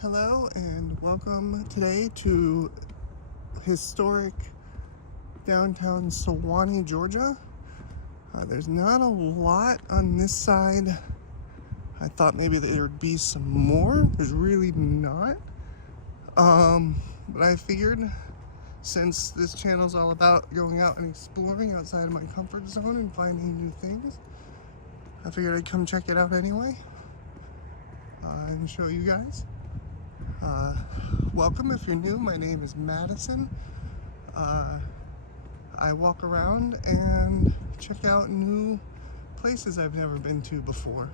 Hello and welcome today to historic downtown Suwanee, Georgia. There's not a lot on this side. I thought maybe there would be some more. There's really not. But I figured since this channel is all about going out and exploring outside of my comfort zone and finding new things, I figured I'd come check it out anyway and show you guys. Welcome if you're new. My name is Madison. I walk around and check out new places I've never been to before.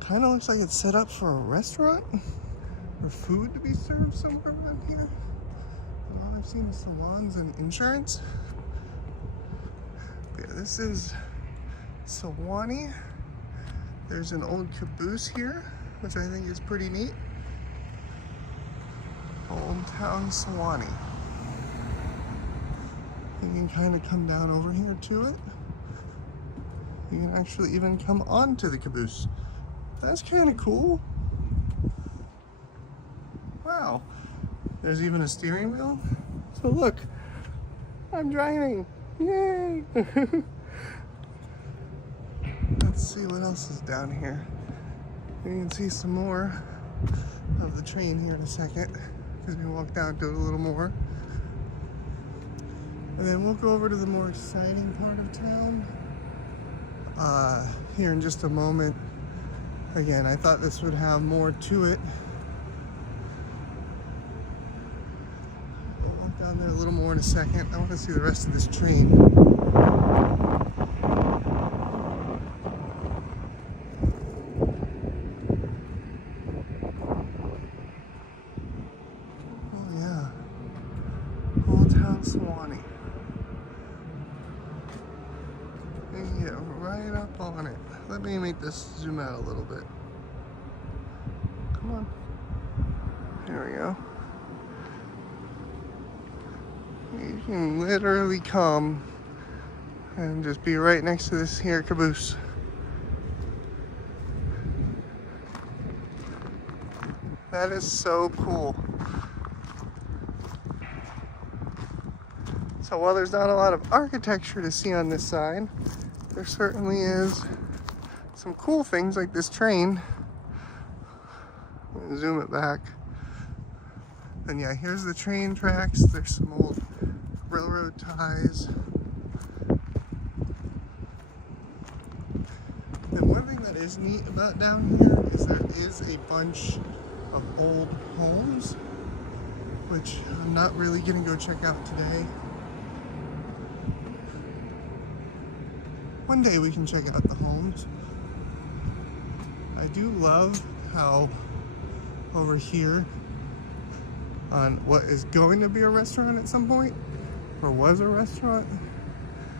Kind of looks like it's set up for a restaurant or food to be served somewhere around here. All I've seen is salons and insurance. But yeah, this is Suwanee. There's an old caboose here, which I think is pretty neat. Old Town Suwanee. You can kind of come down over here to it. You can actually even come onto the caboose. That's kind of cool. Wow. There's even a steering wheel. So look, I'm driving. Yay! Let's see what else is down here. You can see some more of the train here in a second, because we can walk down to it a little more. And then we'll go over to the more exciting part of town here in just a moment. Again, I thought this would have more to it. We'll walk down there a little more in a second. I want to see the rest of this train. Suwanee. You can get right up on it. Let me make this zoom out a little bit. Come on. There we go. You can literally come and just be right next to this here caboose. That is so cool. So while there's not a lot of architecture to see on this side, there certainly is some cool things like this train. I'm gonna zoom it back. And yeah, here's the train tracks. There's some old railroad ties. And one thing that is neat about down here is there is a bunch of old homes, which I'm not really gonna go check out today. One day we can check out the homes. I do love how over here on what is going to be a restaurant at some point, or was a restaurant,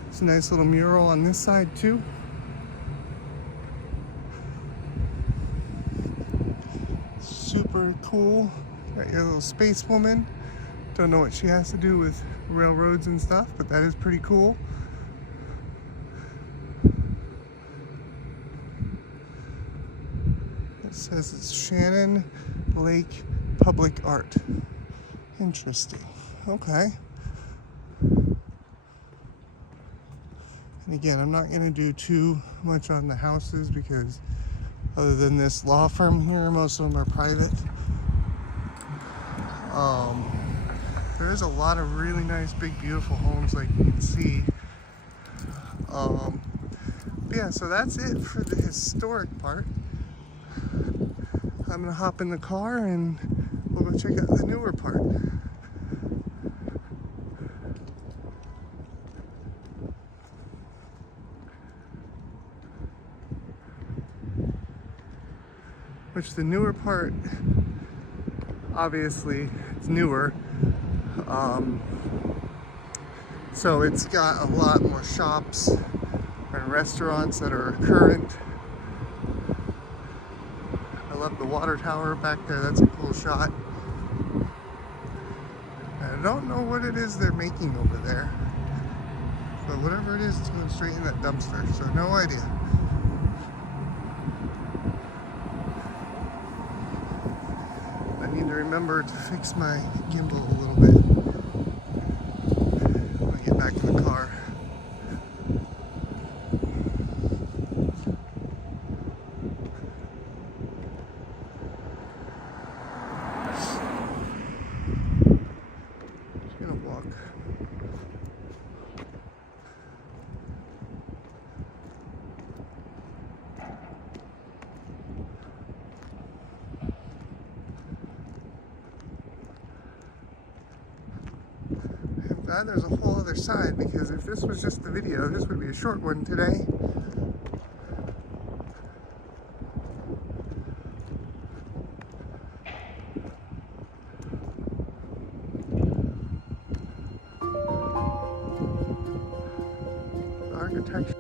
it's a nice little mural on this side too. Super cool. Got your little space woman. Don't know what she has to do with railroads and stuff, but that is pretty cool. It says it's Shannon Lake Public Art. Interesting. Okay. And again, I'm not going to do too much on the houses because other than this law firm here, most of them are private. There is a lot of really nice, big, beautiful homes like you can see. But yeah, so that's it for the historic part. I'm gonna hop in the car and we'll go check out the newer part. Which the newer part, obviously, it's newer. So it's got a lot more shops and restaurants that are current. I love the water tower back there. That's a cool shot. I don't know what it is they're making over there, but whatever it is, it's going straight in that dumpster, so no idea. remember to fix my gimbal a little bit when I get back in the car. Just gonna walk. I'm glad there's a whole other side, because if this was just the video, this would be a short one today. The architecture.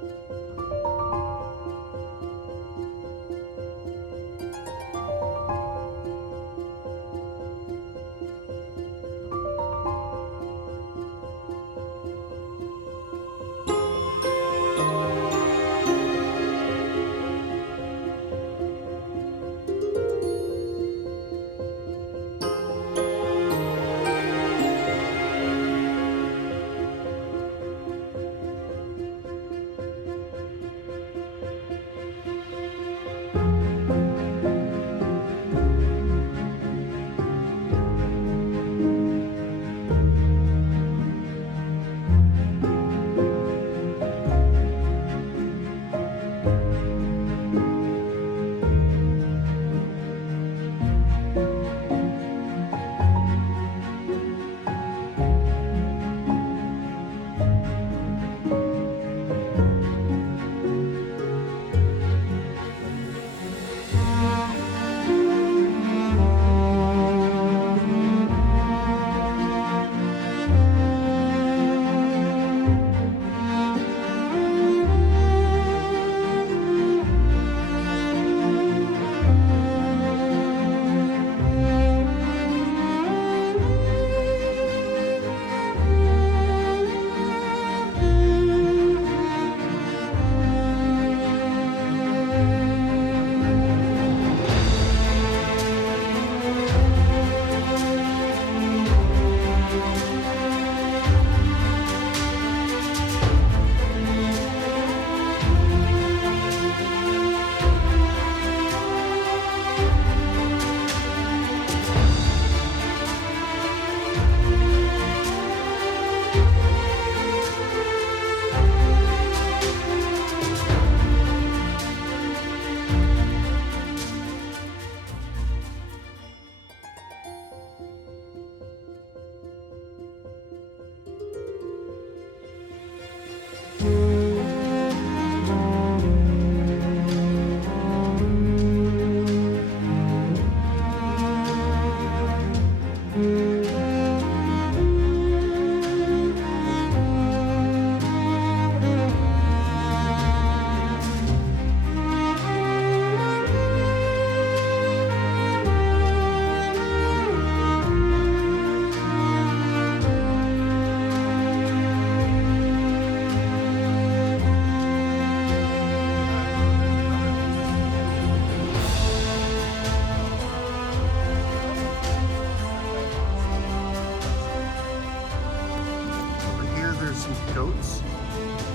Goats,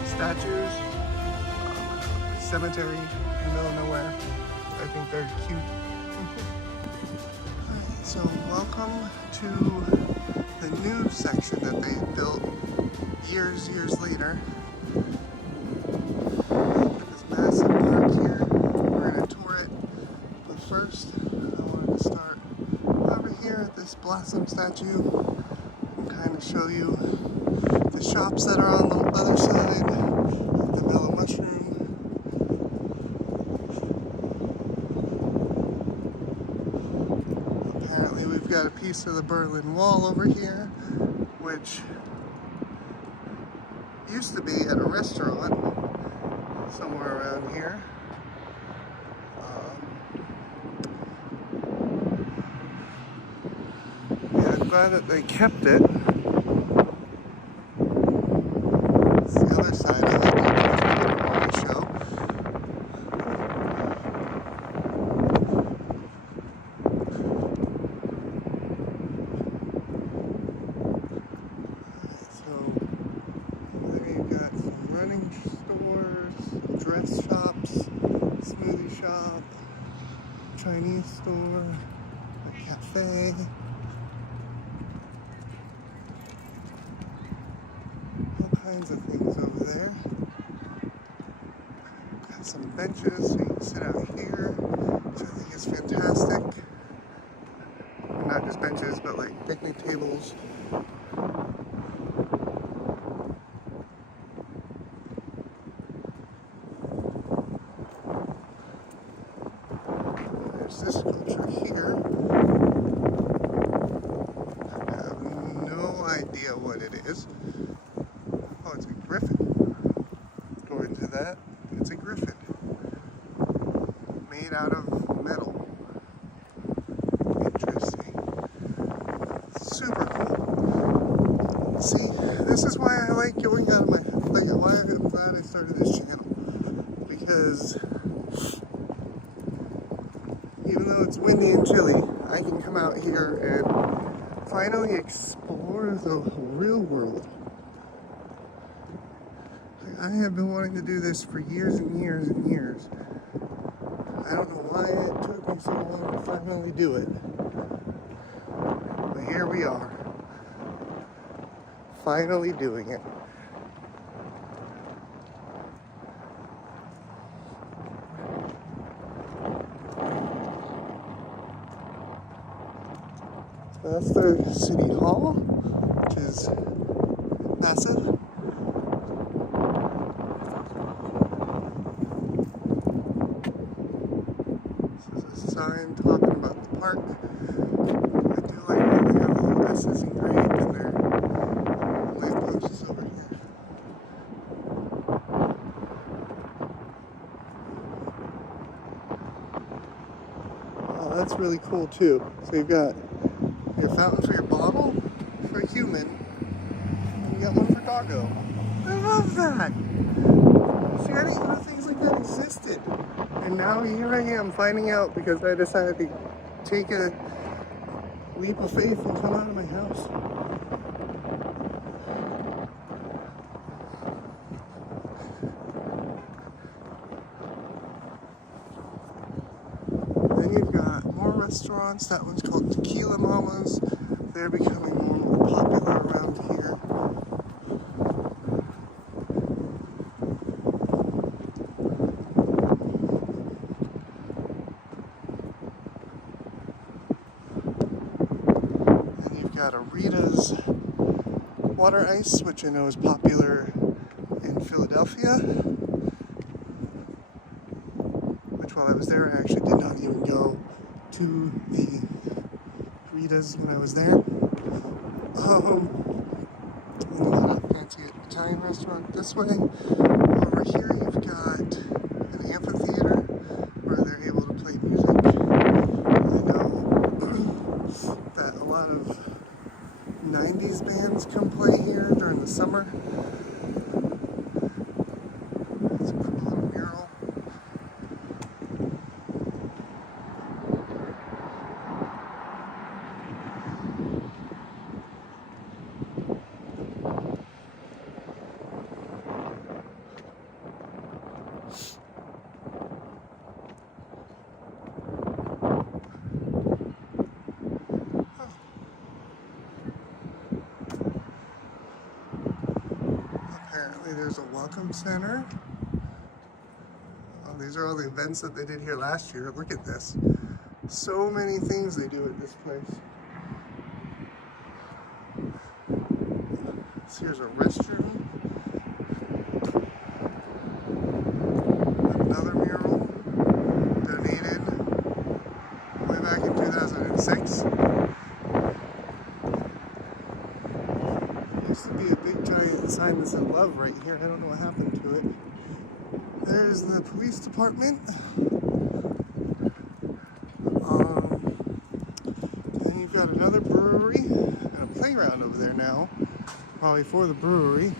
statues, cemetery in the middle of nowhere. I think they're cute. Alright, so welcome to the new section that they built years later. This massive park here. We're gonna tour it. But first, I wanted to start over here at this blossom statue and kind of show you the shops that are on the other side of the mellow mushroom. Apparently we've got a piece of the Berlin Wall over here, which used to be at a restaurant somewhere around here. Yeah, I'm glad that they kept it. shop, Chinese store, a cafe. All kinds of things over there. Got some benches so you can sit out here, which I think is fantastic. Not just benches, but like picnic tables. There's this sculpture here. I have no idea what it is. Oh, it's a griffin. According to that, it's a griffin. Made out of metal. Interesting. Super cool. See, this is why I like going out of my, like, why I'm glad I started this channel. Because even though it's windy and chilly, I can come out here and finally explore the real world. Like, I have been wanting to do this for years and years and years. I don't know why it took me so long to finally do it. But here we are. Finally doing it. So that's the City Hall, which is massive. Sign talking about the park. I do like that they have little S's engraved in their lampposts over here. Oh, that's really cool too. So you've got your fountain for your bottle, for a human, and you got one for doggo. I love that! See, I didn't know things like that existed. And now here I am finding out because I decided to take a leap of faith and come out of my house. Then you've got more restaurants. That one's called Tequila Mama's. They're becoming more and more popular around here. Got a Rita's water ice, which I know is popular in Philadelphia. Which while I was there, I actually did not even go to the Rita's when I was there. And a lot of fancy Italian restaurant this way. Over here you've got an amphitheater where they're able to play music. I know that a lot of 90s bands come play here during the summer. It's a cool little mural. Apparently there's a welcome center. Oh, these are all the events that they did here last year. Look at this. So many things they do at this place. So here's a restroom. Another mural donated way back in 2006. Used to be a big giant sign that said love right here. I don't know what happened to it. There's the police department. And you've got another brewery and a playground over there now. Probably for the brewery.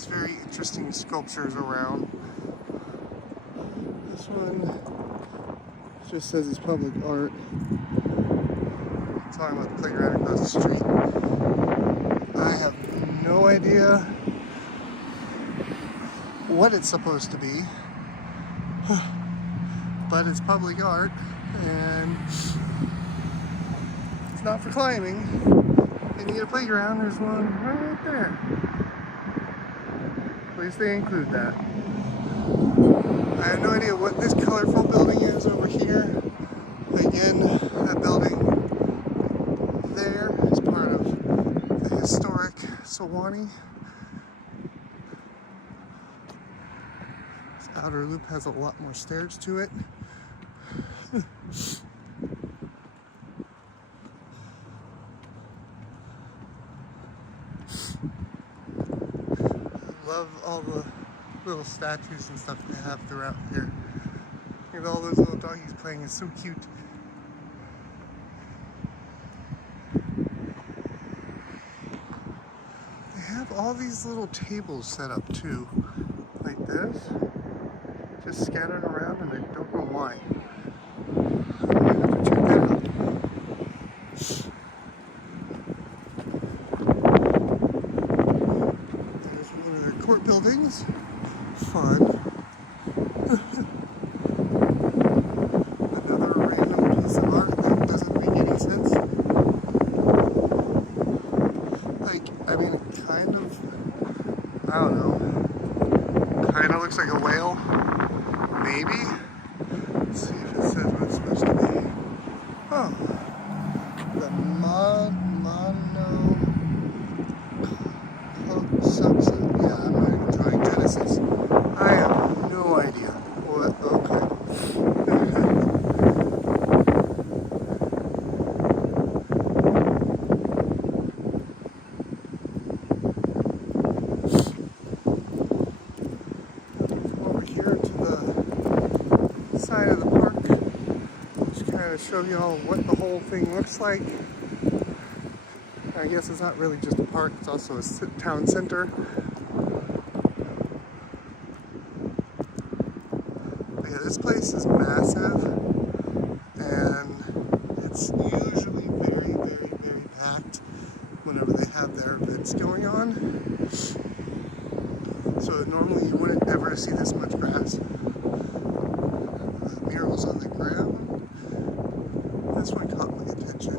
these very interesting sculptures around. This one just says it's public art. I'm talking about the playground across the street. I have no idea what it's supposed to be, but it's public art and it's not for climbing. If you need a playground, there's one right there. At least they include that. I have no idea what this colorful building is over here. Again, that building there is part of the historic Suwanee. This outer loop has a lot more stairs to it. Love all the little statues and stuff they have throughout here. Look at all those little doggies playing, it's so cute. They have all these little tables set up too, like this, just scattered around, and I don't know why. I'm gonna have to check that out. Court buildings. Fun. Another random piece of art that doesn't make any sense. Like, I mean, it kind of, I don't know, kind of looks like a whale. Maybe? Let's see if it says what it's supposed to be. Oh. The subset. Yeah, I'm not even trying Genesis. I have no idea. What? Okay. Come over here to the side of the park. Just kind of show you all what the whole thing looks like. I guess it's not really just a park, it's also a town center. But yeah, this place is massive, and it's usually very, very, very packed whenever they have their events going on. So normally you wouldn't ever see this much grass. Murals on the ground. This one caught my attention.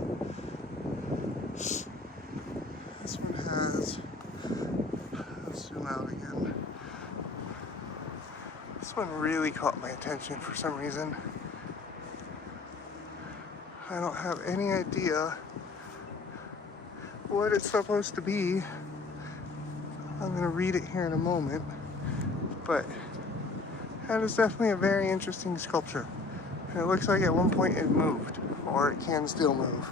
This one has, let's zoom out again. This one really caught my attention for some reason. I don't have any idea what it's supposed to be. I'm going to read it here in a moment, but that is definitely a very interesting sculpture. And it looks like at one point it moved, or it can still move.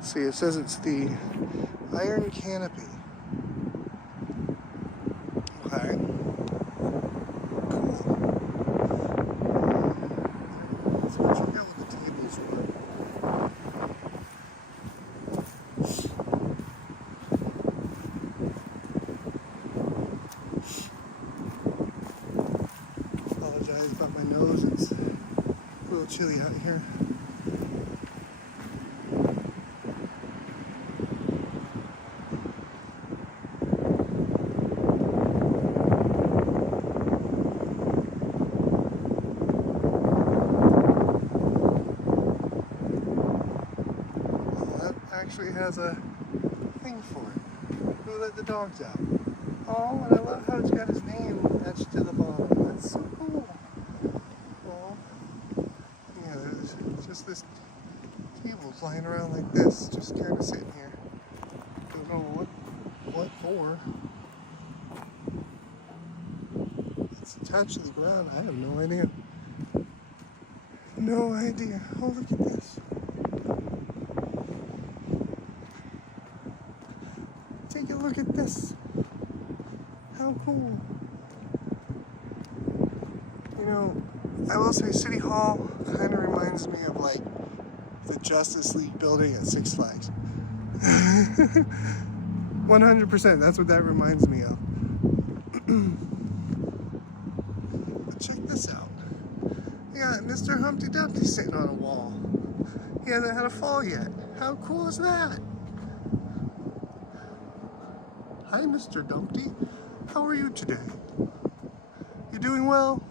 See, it says it's the iron canopy. Okay. Cool. So let's check out what the tables were. Apologize about my nose, it's a little chilly out here. Actually has a thing for it. Who let the dogs out? Oh, and I love how it's got his name etched to the bottom. That's so cool. Oh, yeah, there's just this tables lying around like this, just kind of sitting here. Don't know what for. It's attached to the ground. I have no idea. No idea. Oh, look at this. Take a look at this. How cool. You know, I will say City Hall kind of reminds me of like the Justice League building at Six Flags. 100%, that's what that reminds me of. But check this out. We got Mr. Humpty Dumpty sitting on a wall. He hasn't had a fall yet. How cool is that? Hi, Mr. Dumpty. How are you today? You doing well?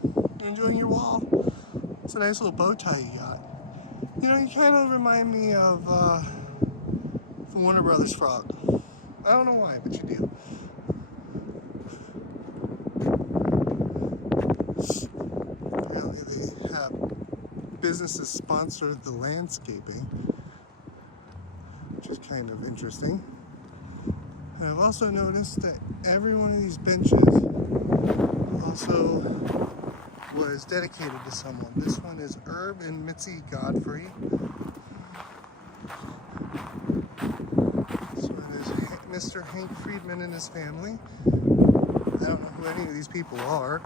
You enjoying your wall? It's a nice little bow tie you got. You know, you kind of remind me of the Warner Brothers frog. I don't know why, but you do. Apparently they have businesses sponsored the landscaping, which is kind of interesting. And I've also noticed that every one of these benches also was dedicated to someone. This one is Herb and Mitzi Godfrey. This one is Mr. Hank Friedman and his family. I don't know who any of these people are.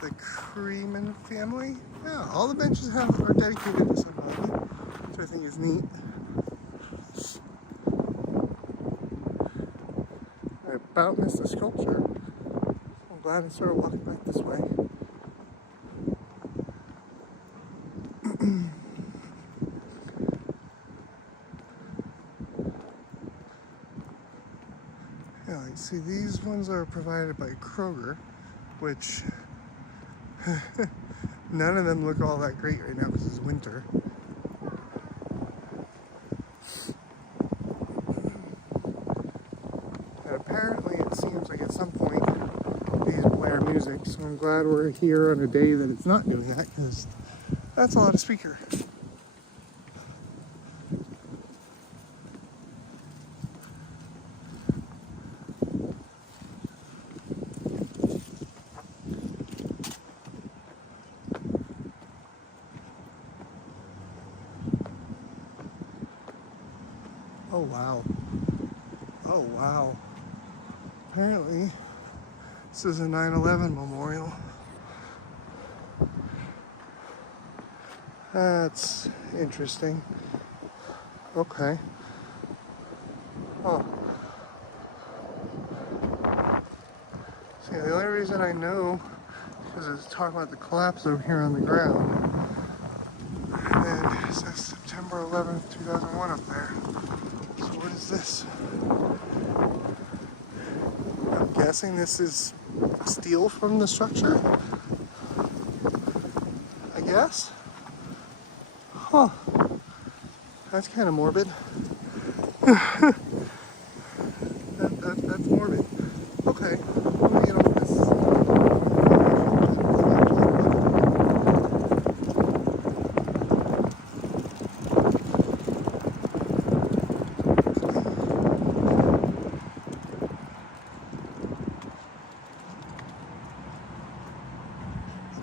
The Creeman family. Yeah, all the benches are dedicated to somebody, which I think is neat. I about missed the sculpture. I'm glad I started walking back this way. Yeah, like, see, these ones are provided by Kroger, which none of them look all that great right now because it's winter. But apparently it seems like at some point these blare music, so I'm glad we're here on a day that it's not doing that, because that's a lot of speaker. Oh wow. Oh wow. Apparently this is a 9/11 memorial. That's interesting. Okay. Oh. See, the only reason I know is because it's talking about the collapse over here on the ground. And it says September 11th, 2001 up there. So what is this? I'm guessing this is steel from the structure? I guess? Huh. That's kind of morbid. That's morbid. Okay. Let me get on this.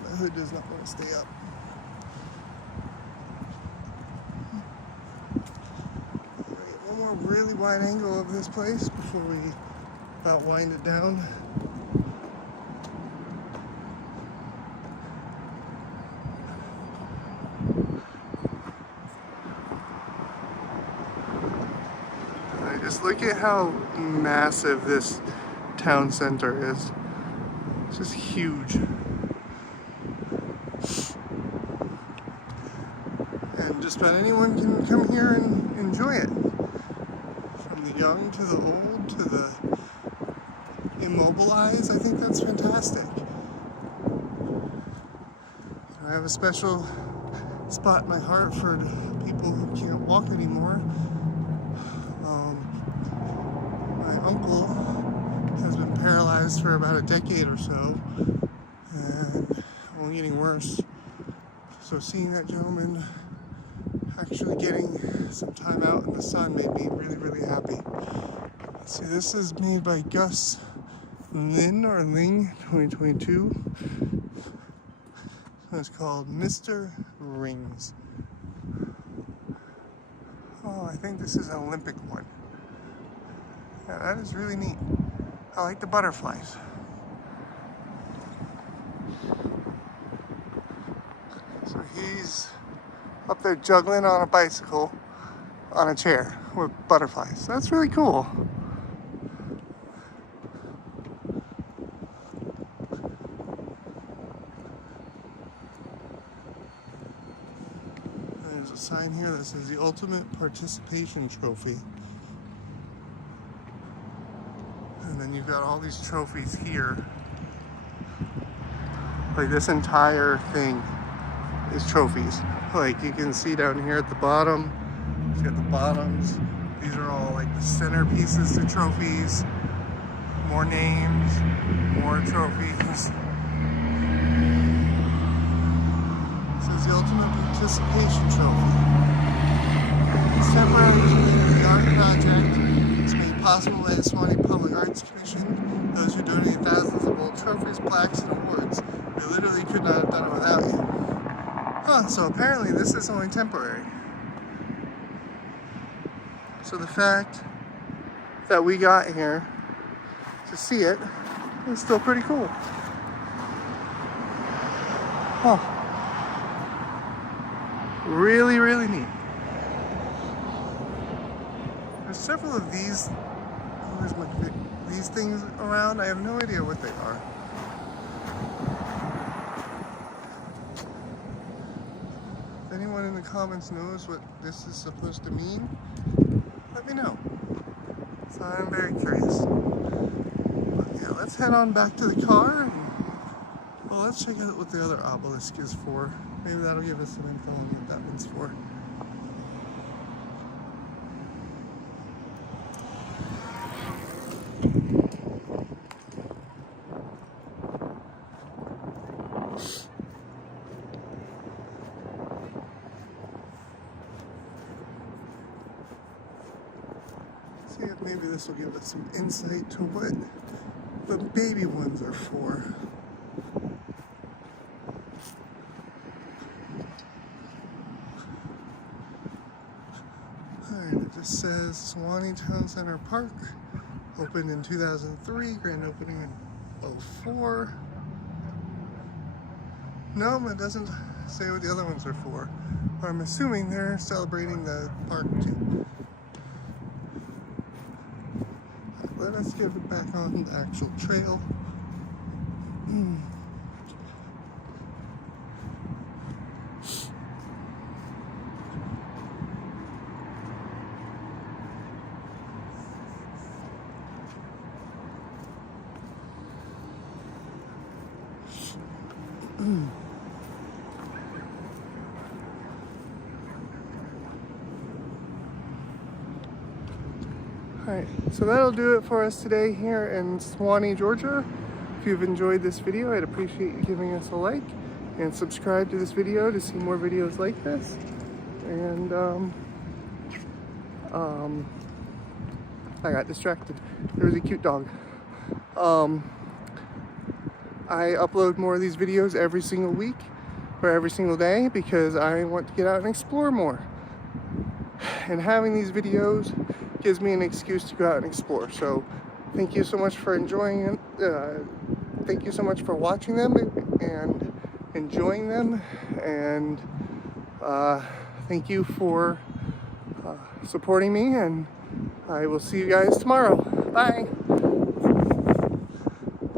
The hood does not want to stay up. One more really wide angle of this place before we about wind it down. Just look at how massive this town center is. It's just huge. And just about anyone can come here and enjoy it. From the young to the old to the immobilized. I think that's fantastic. I have a special spot in my heart for people who can't walk anymore. My uncle has been paralyzed for about a decade or so, and only getting worse. So seeing that gentleman actually getting some time out in the sun made me really, really happy. See, this is made by Gus Ling 2022. It's called Mr. Rings. Oh, I think this is an Olympic one. Yeah, that is really neat. I like the butterflies. So he's up there juggling on a bicycle on a chair, with butterflies. That's really cool. There's a sign here that says the Ultimate Participation Trophy. And then you've got all these trophies here. Like this entire thing is trophies. Like you can see down here at the bottom, you got the bottoms. These are all like the centerpieces to trophies. More names, more trophies. This is the Ultimate Participation Trophy. This temporary art project is made possible by the Suwanee Public Arts Commission. Those who donated thousands of old trophies, plaques, and awards. We literally could not have done it without you. Huh, so apparently this is only temporary. So the fact that we got here to see it is still pretty cool. Huh. Really, really neat. There's several of these, these things around. I have no idea what they are. If anyone in the comments knows what this is supposed to mean, let me know. So I'm very curious. But yeah, let's head on back to the car and, well, let's check out what the other obelisk is for. Maybe that'll give us some info on what that one's for. See if maybe this will give us some insight to what the baby ones are for. Alright, it just says Suwanee Town Center Park, opened in 2003, grand opening in 2004. No, it doesn't say what the other ones are for. But I'm assuming they're celebrating the park too. Let us get it back on the actual trail. Alright, so that'll do it for us today here in Suwanee, Georgia. If you've enjoyed this video, I'd appreciate you giving us a like and subscribe to this video to see more videos like this. And I got distracted. There was a cute dog. I upload more of these videos every single week or every single day because I want to get out and explore more. And having these videos gives me an excuse to go out and explore. So thank you so much for enjoying it. Thank you so much for watching them and enjoying them. And thank you for supporting me. And I will see you guys tomorrow. Bye.